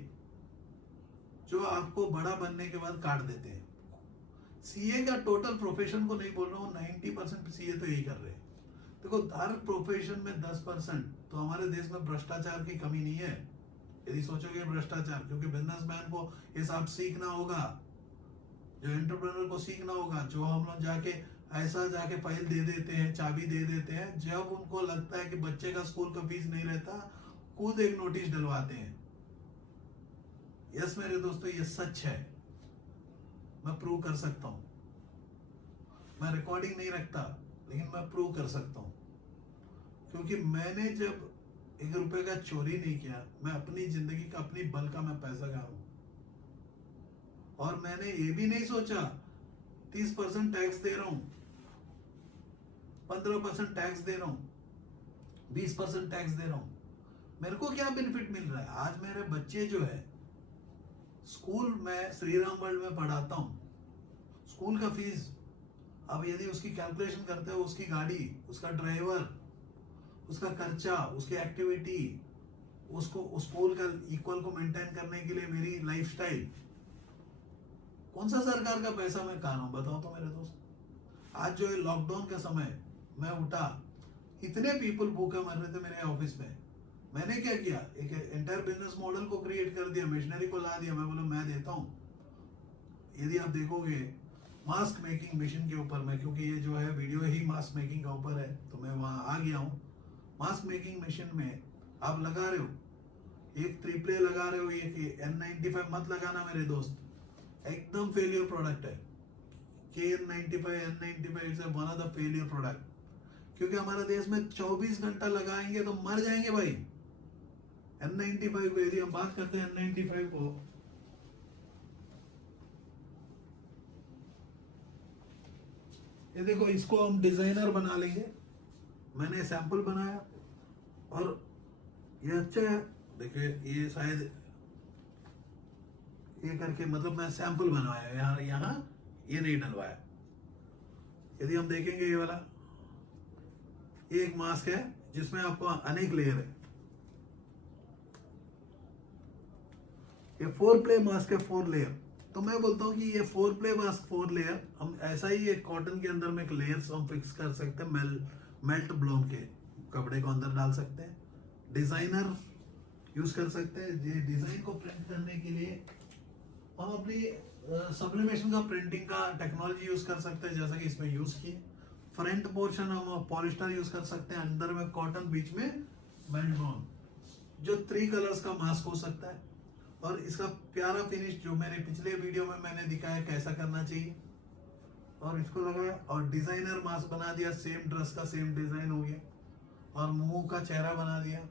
जो आपको बड़ा बनने के बाद काट देते हैं। सीए का टोटल प्रोफेशन को नहीं बोल रहा हूँ, 90% सीए तो यही कर रहे हैं। देखो हर प्रोफेशन में 10%, तो हमारे देश में भ्रष्टाचार की कमी नहीं है। यदि सोचोगे भ्रष्टाचार, क्योंकि बिजनेसमैन को ये सब सीखना होगा, जो एंटरप्रेन्योर को सीखना होगा। जो हम लोग जाके ऐसा जाके फाइल दे देते हैं, चाबी दे देते हैं, जब उनको लगता है कि बच्चे का स्कूल का फीस नहीं रहता, खुद एक नोटिस डलवाते हैं। यस मेरे दोस्तों, ये सच है, मैं प्रूव कर सकता हूं। मैं रिकॉर्डिंग नहीं रखता, लेकिन मैं प्रूव कर सकता हूं, क्योंकि मैंने जब 1 रुपए का चोरी नहीं किया, मैं अपनी जिंदगी का, अपनी बल का मैं पैसा कमा हूं। और मैंने ये भी नहीं सोचा 30% टैक्स दे रहा हूं, 15% टैक्स दे रहा हूं, 20% टैक्स दे रहा हूं, मेरे को क्या बेनिफिट मिल रहा है? आज मेरे बच्चे जो है स्कूल में, श्री राम वर्ल्ड में पढ़ाता हूं, स्कूल का फीस, अब यदि उसकी कैलकुलेशन करते हो, उसकी गाड़ी, उसका ड्राइवर, उसका खर्चा, उसकी एक्टिविटी, उसको उस स्कूल का इक्वल को मेंटेन करने के लिए मेरी लाइफस्टाइल, कौन सा सरकार का पैसा मैं खा रहा हूं बताओ तो मेरे दोस्त। आज जो है लॉकडाउन के समय मैं उठा, इतने पीपल भूखे मर रहे थे मेरे ऑफिस में, मैंने क्या किया, एक एंटायर बिजनेस मॉडल को क्रिएट कर दिया, मशीनरी को ला दिया। मैं बोला मैं देता हूं। यदि आप देखोगे मास्क मेकिंग मशीन के ऊपर में, क्योंकि ये जो है वीडियो ही मास्क मेकिंग का ऊपर है, तो मैं वहां आ गया हूं। मास्क मेकिंग मशीन में आप लगा रहे हो, एक ट्रिपले लगा रहे हो, एक N95 मत लगाना मेरे दोस्त। एकदम फेलियर प्रोडक्ट है। KN95 N95 is one of the failure product, क्योंकि हमारे देश में 24 घंटा लगाएंगे तो मर जाएंगे भाई। N95 को यदि हम बात करते हैं N95 को, ये देखो इसको हम डिजाइनर बना लेंगे। मैंने सैंपल बनाया और ये अच्छा है, देखिए ये शायद ये करके, मतलब मैं सैंपल बनवाया, यहाँ यहाँ ये नहीं डलवाया। यदि हम देखेंगे ये वाला, ये एक मास्क है जिसमें आपको अनेक लेयर है। ये 4 प्ले मास्क है, 4 लेयर। तो मैं बोलता हूँ कि ये 4 प्ले मास्क 4 लेयर, हम ऐसा ही एक कॉटन के अंदर में एक लेयर्स हम फिक्स कर सकते हैं। मेल्ट ब्लोन के कपड़े को अंदर डाल सकते हैं। डिजाइनर यूज कर सकते हैं। ये डिजाइन को प्रिंट करने के लिए हम अपनी सब्लिमेशन का, प्रिंटिंग का टेक्नोलॉजी यूज कर सकते हैं, जैसा कि इसमें यूज किए। फ्रंट पोर्शन हम पॉलिस्टर यूज कर सकते हैं, अंदर में कॉटन, बीच में मेल्ट ब्लोन, जो 3 कलर्स का मास्क हो सकता है। और इसका प्यारा फिनिश जो मेरे पिछले वीडियो में मैंने दिखाया कैसा करना चाहिए, और इसको लगाया और डिजाइनर मास्क बना दिया। सेम ड्रेस का सेम डिजाइन हो गया और मुंह का चेहरा बना दिया।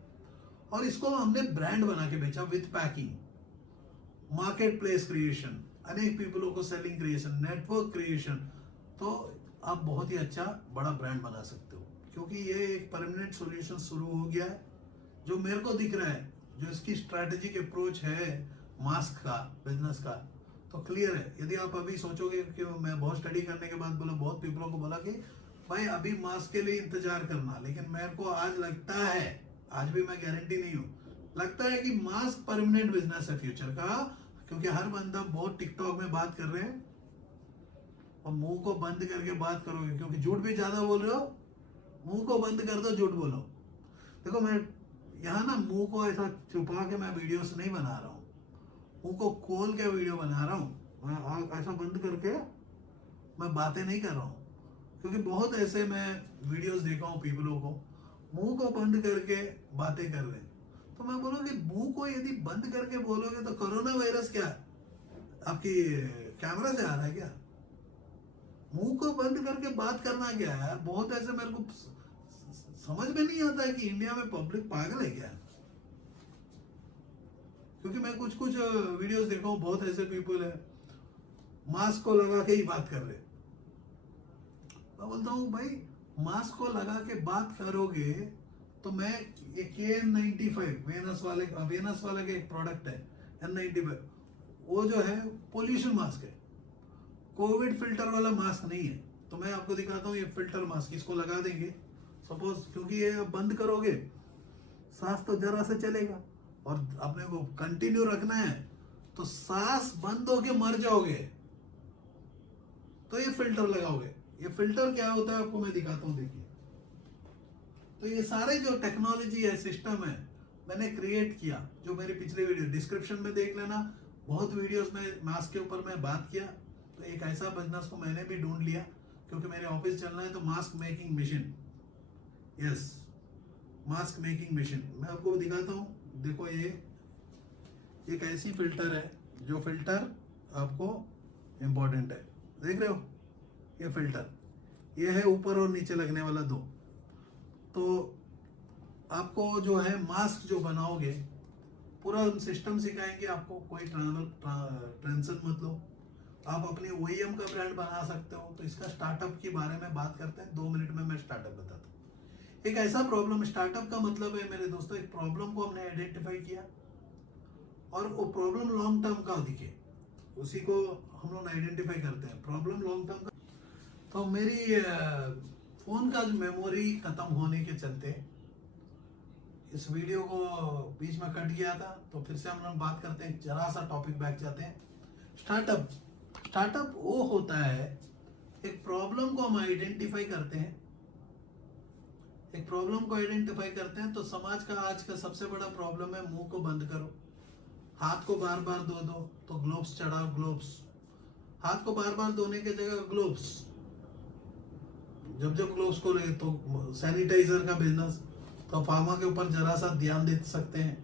और इसको हमने ब्रांड बना के बेचा with packing, market place creation, अनेक पीपलों को सेलिंग क्रिएशन, नेटवर्क क्रिएशन। तो आप बहुत ही अच्छा बड़ा ब्रांड बना सकते हो, क्योंकि ये एक परमानेंट सॉल्यूशन शुरू हो गया है जो मेरे को दिख रहा है। जो इसकी स्ट्रैटेजिक अप्रोच है मास्क का, बिजनेस का, तो क्लियर है। यदि आप अभी सोचोगे कि मैं बहुत स्टडी करने के बाद बोला, बहुत पीपलों को बोला कि भाई अभी मास्क के लिए इंतजार करना, लेकिन मेरे को आज लगता है, आज भी मैं गारंटी नहीं हूँ, लगता है कि मास्क परमानेंट बिजनेस है फ्यूचर का। क्योंकि हर बंदा बहुत टिकटॉक में बात कर रहे हैं और मुंह को बंद करके बात करोगे, क्योंकि झूठ भी ज्यादा बोल रहे हो, मुंह को बंद कर दो, झूठ बोलो। देखो मैं यहाँ ना मुंह को ऐसा छुपा के मैं वीडियोस नहीं बना रहा हूँ, मुंह को खोल के वीडियो बना रहा हूँ। मैं आँख ऐसा बंद करके मैं बातें नहीं कर रहा हूँ, क्योंकि बहुत ऐसे मैं वीडियोस देखा हूँ पीपलों को मुंह को बंद करके बातें कर रहे हैं। तो मैं बोलूँ कि मुंह को यदि बंद करके बोलोगे तो कोरोना वायरस क्या आपकी कैमरा से आ रहा है क्या? मुंह को बंद करके बात करना क्या है यार? बहुत ऐसे मेरे को समझ में नहीं आता है कि इंडिया में पब्लिक पागल है क्या? क्योंकि मैं कुछ वीडियोस देखा हूँ, बहुत ऐसे पीपल है मास्क को लगा के ही बात कर रहे। मैं बोलता हूँ भाई मास्क को लगा के बात करोगे तो मैं ये KN95 वेनस वाले का एक प्रोडक्ट है N95, वो जो है पोल्यूशन मास्क है, कोविड फिल्टर वाला मास्क नहीं है। तो मैं आपको दिखाता हूँ ये फिल्टर मास्क, इसको लगा देंगे सपोज, क्योंकि ये आप बंद करोगे सांस तो जरा से चलेगा और अपने को कंटिन्यू रखना है, तो सांस बंद होके मर जाओगे। तो ये फिल्टर लगाओगे। ये फिल्टर क्या होता है आपको मैं दिखाता हूँ, देखिए। तो ये सारे जो टेक्नोलॉजी है, सिस्टम है, मैंने क्रिएट किया, जो मेरे पिछले वीडियो डिस्क्रिप्शन में देख लेना। बहुत वीडियोस में मास्क के ऊपर मैं बात किया। तो एक ऐसा बिजनेस को मैंने भी ढूंढ लिया, क्योंकि मेरे ऑफिस चलना है, तो mask making machine, yes mask making machine मैं आपको दिखाता हूँ। देखो ये एक ऐसी फिल्टर है, जो फिल्टर आपको इम्पोर्टेंट है, देख रहे हो ये फिल्टर, ये है ऊपर और नीचे लगने वाला 2। तो आपको जो है मास्क जो बनाओगे पूरा सिस्टम सिखाएंगे आपको, कोई टेंशन मत लो। आप अपनी OEM का ब्रांड बना सकते हो। तो इसका स्टार्टअप के बारे में बात करते हैं, 2 मिनट में मैं स्टार्टअप बताता हूँ। एक ऐसा प्रॉब्लम, स्टार्टअप का मतलब है मेरे दोस्तों, एक प्रॉब्लम को हमने आइडेंटिफाई किया और वो प्रॉब्लम लॉन्ग टर्म का दिखे, उसी को हम लोग आइडेंटिफाई करते हैं, प्रॉब्लम लॉन्ग टर्म का। तो मेरी फोन का जो मेमोरी खत्म होने के चलते इस वीडियो को बीच में कट गया था, तो फिर से हम लोग बात करते हैं, जरा सा टॉपिक बैक जाते हैं। स्टार्टअप वो होता है, एक प्रॉब्लम को हम आइडेंटिफाई करते हैं, तो समाज का आज का सबसे बड़ा प्रॉब्लम है मुंह को बंद करो, हाथ को बार बार धो दो, तो ग्लोव्स चढ़ाओ, ग्लोव्स, हाथ को बार बार धोने की जगह ग्लोव्स, जब ग्लोव्स को लगे तो सैनिटाइजर का बिजनेस। तो फार्मा के ऊपर जरा सा ध्यान दे सकते हैं,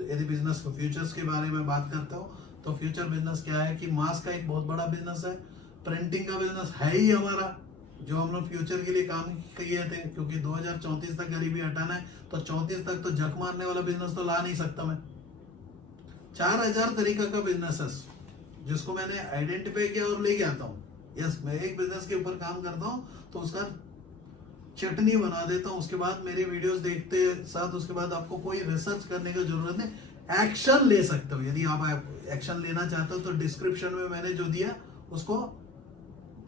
यदि बिजनेस को फ्यूचर्स के बारे में बात करते हो तो फ्यूचर बिजनेस क्या है कि मास्क का एक बहुत बड़ा बिजनेस है, प्रिंटिंग का बिजनेस है ही हमारा, जो हम लोग फ्यूचर के लिए काम किए थे, क्योंकि 2034 तक गरीबी हटाना है, तो 34 तक तो जख मारने वाला बिजनेस तो ला नहीं सकता मैं। 4000 तरीका का बिजनेस है जिसको मैंने आइडेंटिफाई किया और लेके आता हूँ। यस, मैं एक बिजनेस के ऊपर काम करता हूँ तो उसका चटनी बना देता हूँ, उसके बाद मेरी वीडियोस देखते साथ, उसके बाद आपको कोई रिसर्च करने की जरूरत नहीं, एक्शन ले सकते हो। यदि आप एक्शन लेना चाहते हो तो डिस्क्रिप्शन में मैंने जो दिया उसको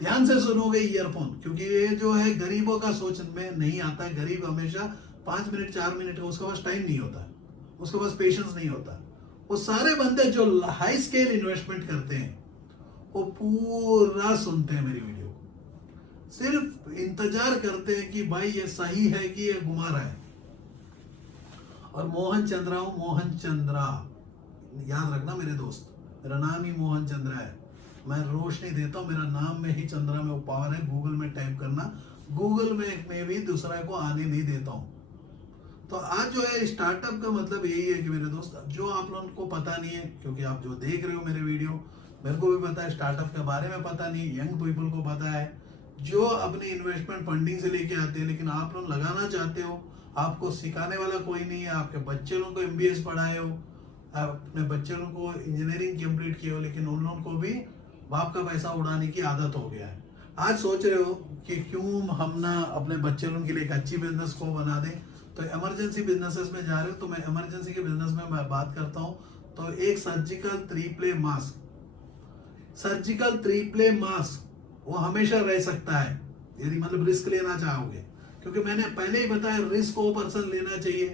ध्यान से सुनोगे ईयरफोन, क्योंकि ये जो है गरीबों का सोच में नहीं आता है। गरीब हमेशा 5 मिनट 4 मिनट उसके पास टाइम नहीं होता, उसके पास पेशेंस नहीं होता। वो सारे बंदे जो हाई स्केल इन्वेस्टमेंट करते हैं वो पूरा सुनते हैं मेरी वीडियो, सिर्फ इंतजार करते हैं कि भाई ये सही है कि ये घुमा रहा है। और मोहन चंद्रा हूं, मोहन चंद्रा, याद रखना मेरे दोस्त, मेरा नाम ही मोहन चंद्रा है। मैं रोशनी देता हूँ, मेरा नाम में ही चंद्रा में वो पावर है। गूगल में टाइप करना, गूगल में भी दूसरा को आने नहीं देता हूँ। तो आज जो है स्टार्टअप का मतलब यही है कि मेरे दोस्त, जो आप लोगों को पता नहीं है, क्योंकि आप जो देख रहे हो मेरे वीडियो, मेरे को भी पता है स्टार्टअप के बारे में पता नहीं, यंग पीपल को पता है, जो अपनी इन्वेस्टमेंट फंडिंग से लेके आते हैं, लेकिन आप लोग लगाना चाहते हो, आपको सिखाने वाला कोई नहीं है, आपके बच्चे लोगों को MBA पढ़ाए हो, अपने बच्चे लोगों को इंजीनियरिंग कंप्लीट किए हो, लेकिन उन लोगों को भी बाप का पैसा उड़ाने की आदत हो गया है। आज सोच रहे हो कि क्यों हम ना अपने बच्चे लोगों के लिए एक अच्छी बिजनेस को बना दें, तो इमरजेंसी बिजनेसेस में जा रहे हो, तो मैं इमरजेंसी के बिजनेस में मैं बात करता हूँ। तो एक सर्जिकल 3-प्ले मास्क, सर्जिकल 3-प्ले मास्क वो हमेशा रह सकता है यदि मतलब रिस्क लेना चाहोगे, क्योंकि मैंने पहले ही बताया रिस्क वो पर्सन लेना चाहिए।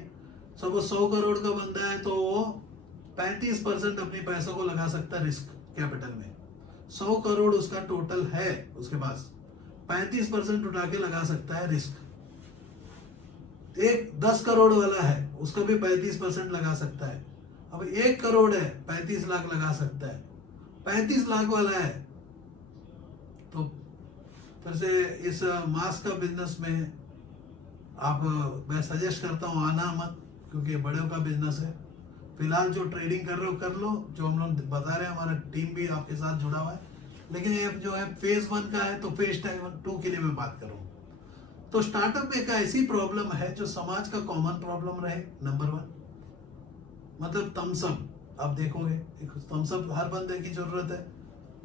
सपोज 100 करोड़ का बंदा है तो वो 35% अपने पैसों को लगा सकता है रिस्क कैपिटल में। 100 करोड़ उसका टोटल है, उसके पास 35% उठा के लगा सकता है रिस्क। एक 10 करोड़ वाला है, उसका भी 35% लगा सकता है। अब 1 करोड़ है, 35 लाख लगा सकता है। 35 लाख वाला है तो फिर से इस मास्क का बिजनेस में आप, मैं सजेस्ट करता हूँ आना मत, क्योंकि बड़ों का बिजनेस है। फिलहाल जो ट्रेडिंग कर रहे हो कर लो, जो हम लोग बता रहे हैं, हमारा टीम भी आपके साथ जुड़ा हुआ है। लेकिन ये जो है फेज 1 का है, तो फेज 2 के लिए मैं बात करूँ तो स्टार्टअप में एक ऐसी प्रॉब्लम है जो समाज का कॉमन प्रॉब्लम रहे। नंबर 1 मतलब थम्सअप, आप देखोगे थम्सअप हर बंदे की जरूरत है,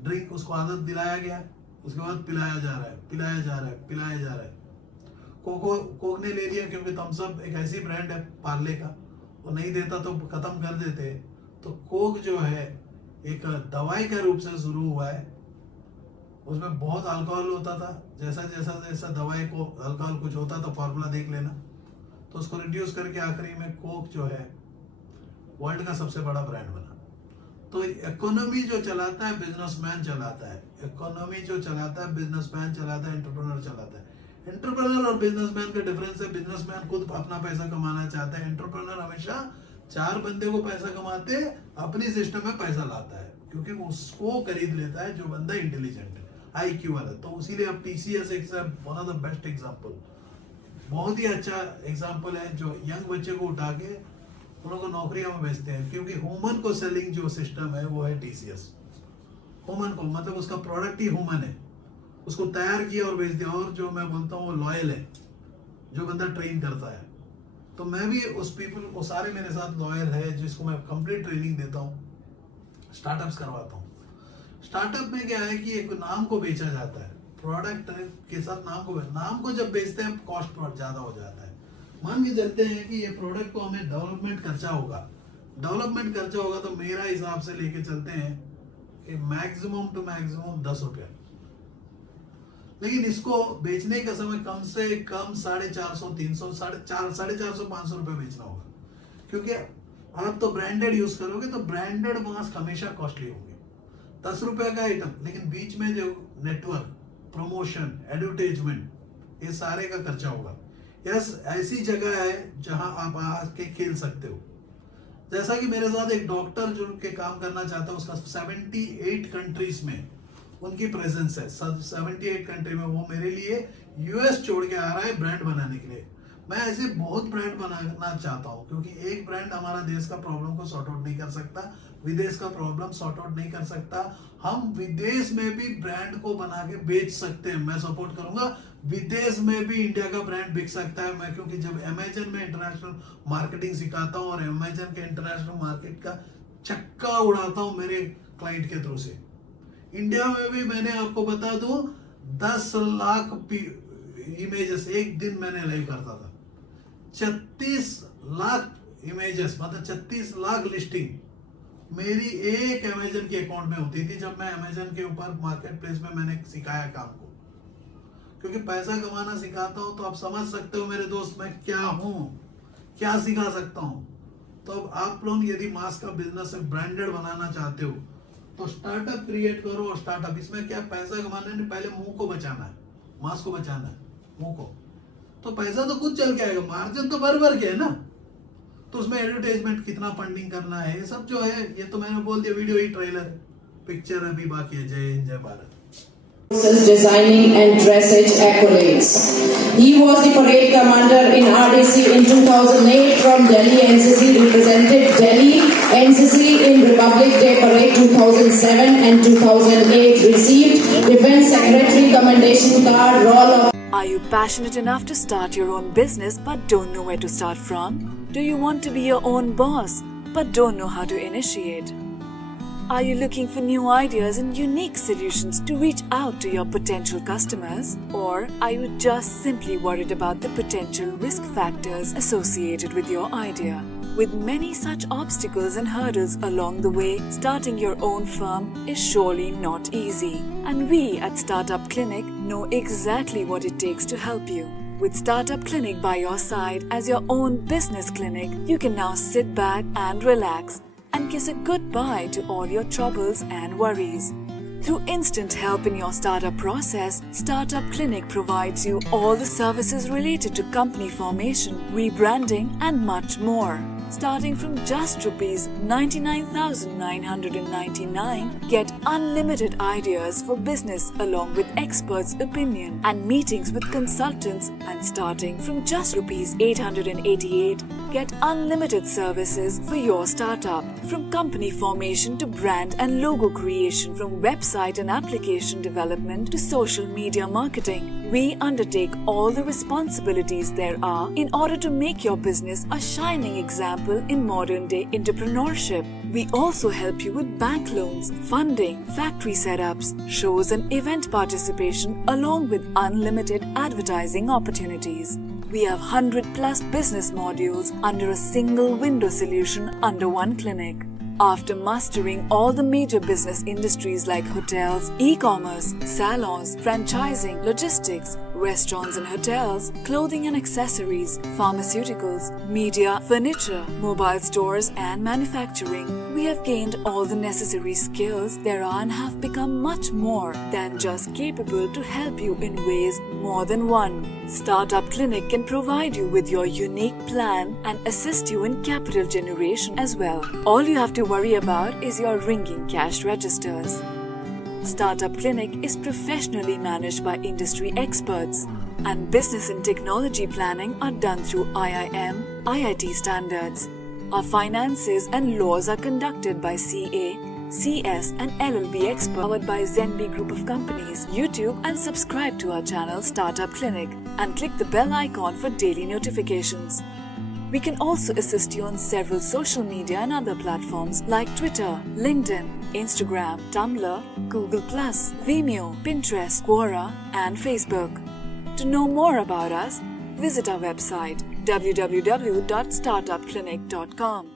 ड्रिंक उसको आदत दिलाया गया, उसके बाद पिलाया जा रहा है, पिलाया जा रहा है, पिलाया जा रहा है। कोक ने ले लिया, क्योंकि थम्सअप एक ऐसी ब्रांड है पार्ले का, वो नहीं देता तो खत्म कर देते। तो कोक जो है एक दवाई के रूप से शुरू हुआ है, उसमें बहुत अल्कोहल होता था, जैसा जैसा जैसा दवाई को अल्कोहल कुछ होता तो फॉर्मूला देख लेना, तो उसको रिड्यूस करके आखिरी में कोक जो है वर्ल्ड का सबसे बड़ा ब्रांड बना। तो इकोनॉमी जो चलाता है बिजनेसमैन चलाता है, इकोनॉमी जो चलाता है बिजनेसमैन चलाता है, एंटरप्रेन्योर चलाता है। एंटरप्रेन्योर और बिजनेसमैन का डिफरेंस है, बिजनेसमैन खुद अपना पैसा कमाना चाहता है, एंटरप्रेन्योर हमेशा 4 बंदे को पैसा कमाते अपनी सिस्टम में पैसा लाता है, क्योंकि उसको खरीद लेता है जो बंदा इंटेलिजेंट है, IQ वाला। तो इसीलिए अब TCS एक one of the best example, बहुत ही अच्छा एग्जांपल है, जो यंग बच्चे को उठा के उन लोगों को नौकरियों में भेजते हैं, क्योंकि ह्यूमन को सेलिंग जो सिस्टम है वो है TCS। ह्यूमन को मतलब उसका प्रोडक्ट ही ह्यूमन है, उसको तैयार किया और बेच दिया। और जो मैं बोलता हूँ वो लॉयल है, जो बंदा ट्रेन करता है। तो मैं भी उस पीपल को, सारे मेरे साथ लॉयल है, जिसको मैं कंप्लीट ट्रेनिंग देता हूँ, स्टार्टअप्स करवाता हूँ। स्टार्टअप में क्या है कि एक नाम को बेचा जाता है, प्रोडक्ट के साथ नाम को जब बेचते हैं कॉस्ट बहुत ज्यादा हो जाता है। मान के चलते हैं कि ये प्रोडक्ट को हमें डेवलपमेंट खर्चा होगा, तो मेरा हिसाब से लेके चलते हैं कि मैक्सिमम टू मैक्सिमम 10 रुपया, लेकिन इसको बेचने का समय कम से कम 450, 300, 450, 500 रुपये बेचना होगा, क्योंकि आप तो ब्रांडेड यूज करोगे तो ब्रांडेड मास्क हमेशा कॉस्टली होंगे। 10 रुपए का आइटम, लेकिन बीच में जो नेटवर्क, प्रमोशन, एडवर्टाइजमेंट, ये सारे का खर्चा होगा। यस, ऐसी जगह है जहां आप आके खेल सकते हो। जैसा कि मेरे साथ एक डॉक्टर जो के काम करना चाहता है, उसका 78 कंट्रीज में उनकी प्रेजेंस है। 78 कंट्री में वो मेरे लिए US छोड़ के आ रहा है ब्रांड बनाने के लिए। मैं ऐसे बहुत ब्रांड बनाना चाहता हूँ, क्योंकि एक ब्रांड हमारा देश का प्रॉब्लम को सॉर्ट आउट नहीं कर सकता, विदेश का प्रॉब्लम सॉर्ट आउट नहीं कर सकता। हम विदेश में भी ब्रांड को बना के बेच सकते हैं। मैं सपोर्ट करूंगा, विदेश में भी इंडिया का ब्रांड बिक सकता है। मैं क्योंकि जब अमेजन में इंटरनेशनल मार्केटिंग सिखाता हूँ और अमेजन के इंटरनेशनल मार्केट का चक्का उड़ाता हूँ मेरे क्लाइंट के थ्रू से। इंडिया में भी मैंने आपको बता दूं 10 लाख इमेजेस एक दिन मैंने लाइव करता था। 36 लाख इमेजेस मतलब 36 लाख लिस्टिंग मेरी एक अमेजन के अकाउंट में होती थी जब मैं अमेजन के ऊपर मार्केट प्लेस में मैंने सिखाया काम को। क्योंकि पैसा कमाना सिखाता हूं तो आप समझ सकते हो मेरे दोस्त मैं क्या हूं, क्या सिखा सकता हूं। तो अब आप लोग यदि मास का बिजनेस ब्रांडेड बनाना चाहते हो तो स्टार्टअप क्रिएट करो। और स्टार्टअप इसमें क्या पैसा कमाना नहीं, पहले मुंह को बचाना है, मास को बचाना है, मुंह को। तो पैसा तो खुद चल के आएगा, मार्जिन तो भर के है ना। तो उसमें एडवर्टाइजमेंट कितना फंडिंग करना है ये सब जो है, ये तो मैंने बोल दिया, वीडियो ही ट्रेलर है, पिक्चर अभी बाकी है। जय हिंद, जय Bharat. Designing and dressage accolades. He was the parade commander in RDC in 2008 from Delhi. NCC represented Delhi NCC in Republic Day Parade 2007 and 2008. Received Defense Secretary Commendation Card. Roll of. Are you passionate enough to start your own business but don't know where to start from? Do you want to be your own boss but don't know how to initiate? Are you looking for new ideas and unique solutions to reach out to your potential customers? Or are you just simply worried about the potential risk factors associated with your idea? With many such obstacles and hurdles along the way, starting your own firm is surely not easy. And we at Startup Clinic know exactly what it takes to help you. With Startup Clinic by your side as your own business clinic, you can now sit back and relax and kiss a goodbye to all your troubles and worries. Through instant help in your startup process, Startup Clinic provides you all the services related to company formation, rebranding and much more. Starting from just Rs 99,999, get unlimited ideas for business along with experts' opinion and meetings with consultants, and starting from just Rs 888, get unlimited services for your startup. From company formation to brand and logo creation, from website and application development to social media marketing, we undertake all the responsibilities there are in order to make your business a shining example in modern day entrepreneurship. We also help you with bank loans, funding, factory setups, shows and event participation along with unlimited advertising opportunities. We have 100+ business modules under a single window solution under one clinic. After mastering all the major business industries like hotels, e-commerce, salons, franchising, logistics, restaurants and hotels, clothing and accessories, pharmaceuticals, media, furniture, mobile stores and manufacturing, we have gained all the necessary skills there are and have become much more than just capable to help you in ways more than one. Startup Clinic can provide you with your unique plan and assist you in capital generation as well. All you have to worry about is your ringing cash registers. Startup Clinic is professionally managed by industry experts, and business and technology planning are done through IIM, IIT standards. Our finances and laws are conducted by CA, CS and LLB experts, powered by Zenby Group of Companies. YouTube and subscribe to our channel Startup Clinic and click the bell icon for daily notifications. We can also assist you on several social media and other platforms like Twitter, LinkedIn, Instagram, Tumblr, Google+, Vimeo, Pinterest, Quora and Facebook. To know more about us, visit our website www.startupclinic.com.